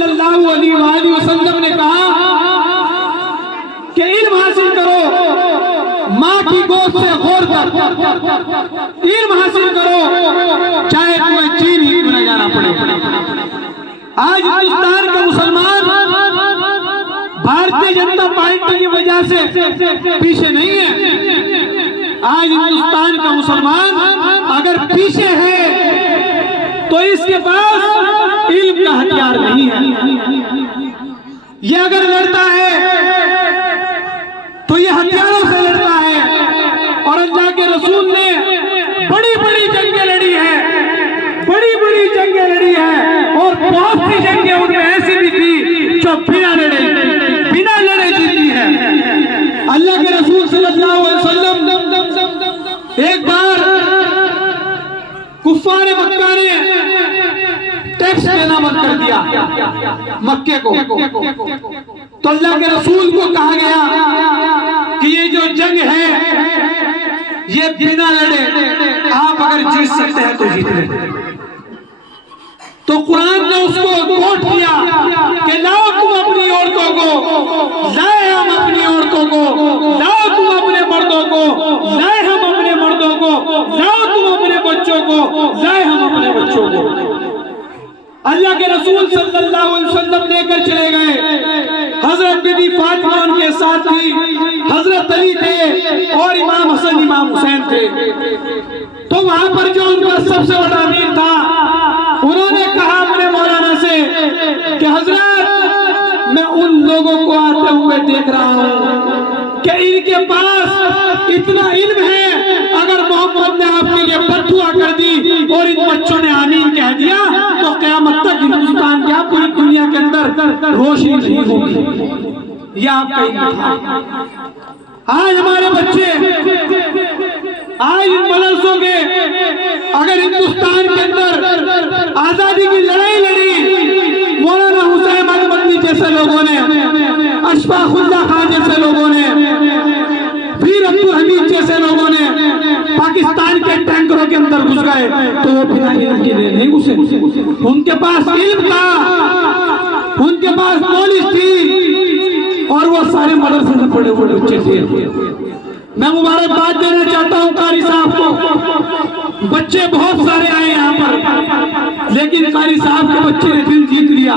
सल्लल्लाहु अलैहि वसल्लम ने कहा कि इल्म हासिल करो, माँ की गोद से गौर तक इल्म हासिल करो, चाहे तुम्हें चीन ही क्यों न जाना पड़े। आज हिंदुस्तान के मुसलमान भारतीय जनता पार्टी की वजह से पीछे नहीं है। आज हिंदुस्तान का मुसलमान अगर पीछे है तो इसके पास इल्म का हथियार नहीं है। ये अगर लड़ता है तो ये हथियारों से लड़ता है। और अल्लाह के रसूल ने बड़ी बड़ी जंगें लड़ी है, बड़ी बड़ी जंगें लड़ी है, और बहुत सी जंगें उनमें ऐसी भी थी जो बिना लड़े जीती है। अल्लाह के रसूल सल्लल्लाहु अलैहि वसल्लम एक बार कुफ्फारे मक्का ने टैक्स देना बंद कर दिया मक्के को, तो अल्लाह के रसूल को कहा गया कि ये जो जंग है ये बिना लड़े आप अगर जीत सकते हैं तो जीत लें। तो कुरान ने उसको कोट किया कि लाओ तुम अपनी औरतों को, लाए हम अपनी औरतों को, लाओ तुम अपने मर्दों को, लाए हम अपने मर्दों को, लाओ तुम अपने बच्चों को, लाए हम अपने बच्चों को। अल्लाह के रसूल सल्लल्लाहु अलैहि वसल्लम लेकर चले गए। हजरत बीबी फातिमा उनके साथ थी, हजरत अली थे और इमाम हसन इमाम हुसैन थे। तो वहां पर जो उनका सबसे बड़ा अमीर था, उन्होंने कहा अपने मौलाना से कि हजरत मैं उन लोगों को आते हुए देख रहा हूं कि इनके पास इतना इल्म है, अगर मोहम्मद ने आपके लिए बद्दुआ कर दी और इन बच्चों ने आमीन कह दिया तो क़यामत तक हिंदुस्तान क्या पूरी दुनिया के अंदर रोशनी नहीं होगी। यह आपका इल्म था। आज हमारे बच्चे आज इन मदरसों के अगर हिंदुस्तान के अंदर आजादी की लड़ाई लड़ी, मौलाना हुसैन अहमद जैसे लोगों ने, अशफाकुल्लाह खान जैसे लोगों ने, वीर अब्दुल हमीद जैसे लोगों ने पाकिस्तान के टैंकरों के अंदर घुस गए तो वो बिना इल्म के नहीं घुसे। उनके पास इल्म था, उनके पास नॉलेज थी और वो सारे मदरसे में पढ़े हुए बच्चे थे। मैं मुबारकबाद देना चाहता हूँ कारी साहब को। बच्चे बहुत सारे आए यहाँ पर, लेकिन कारी साहब के बच्चे ने दिल जीत लिया।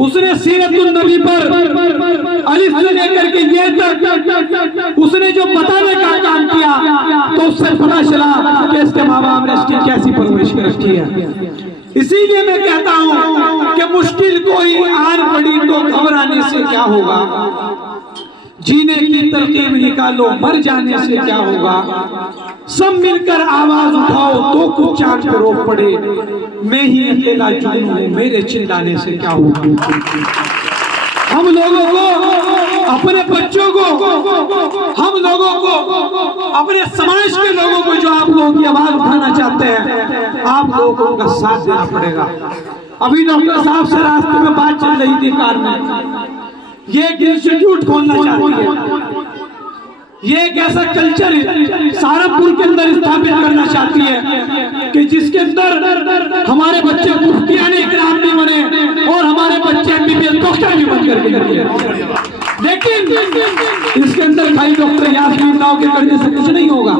उसने सीरतुन नबी पर अलिफ से लेकर के ये तक उसने जो बताने का काम किया तो उससे पता चला कि इसके माँ बाप ने इसकी कैसी परवरिश कर रखी है। इसीलिए मैं कहता हूँ कि मुश्किल कोई आन पड़ी तो घबराने से क्या होगा, जीने की तरकीब निकालो, मर जाने से क्या होगा। सब मिलकर आवाज उठाओ तो कुछ चांद पे रोक पड़े, मैं ही अकेला जुनून हूं, मेरे चिल्लाने से क्या होगा। हम लोगों को, अपने बच्चों को, हम लोगों को, अपने समाज के लोगों को, जो आप लोगों की आवाज उठाना चाहते हैं, आप लोगों को उनका साथ देना पड़ेगा। अभी डॉक्टर साहब से रास्ते में बात चल रही थी कार में, ये एक इंस्टीट्यूट खोलना चाहती है, ये एक ऐसा कल्चर सहारनपुर के अंदर स्थापित करना चाहती है कि जिसके अंदर हमारे बच्चे मुफ्तियाने इकराम भी बने और हमारे बच्चे एमबीबीएस डॉक्टर भी बन करके निकले। लेकिन इसके अंदर खाली डॉक्टर यास्मीन राव के करने से कुछ नहीं होगा।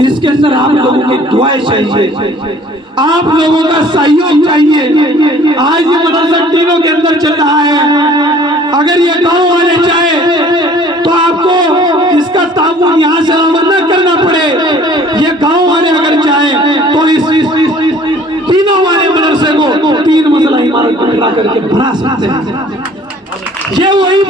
इसके अंदर आप लोगों की दुआएं चाहिए, आप लोगों का सहयोग चाहिए। आज ये मदरसा टीनों के अंदर चल रहा है, अगर ये गांव वाले चाहे तो आपको इसका ताउन यहाँ से रवाना करना पड़े। ये गांव वाले अगर चाहे तो इस तीनों वाले मदरसे को 3 मंजिला इमारत पर खड़ा करके बना सकते हैं। ये वही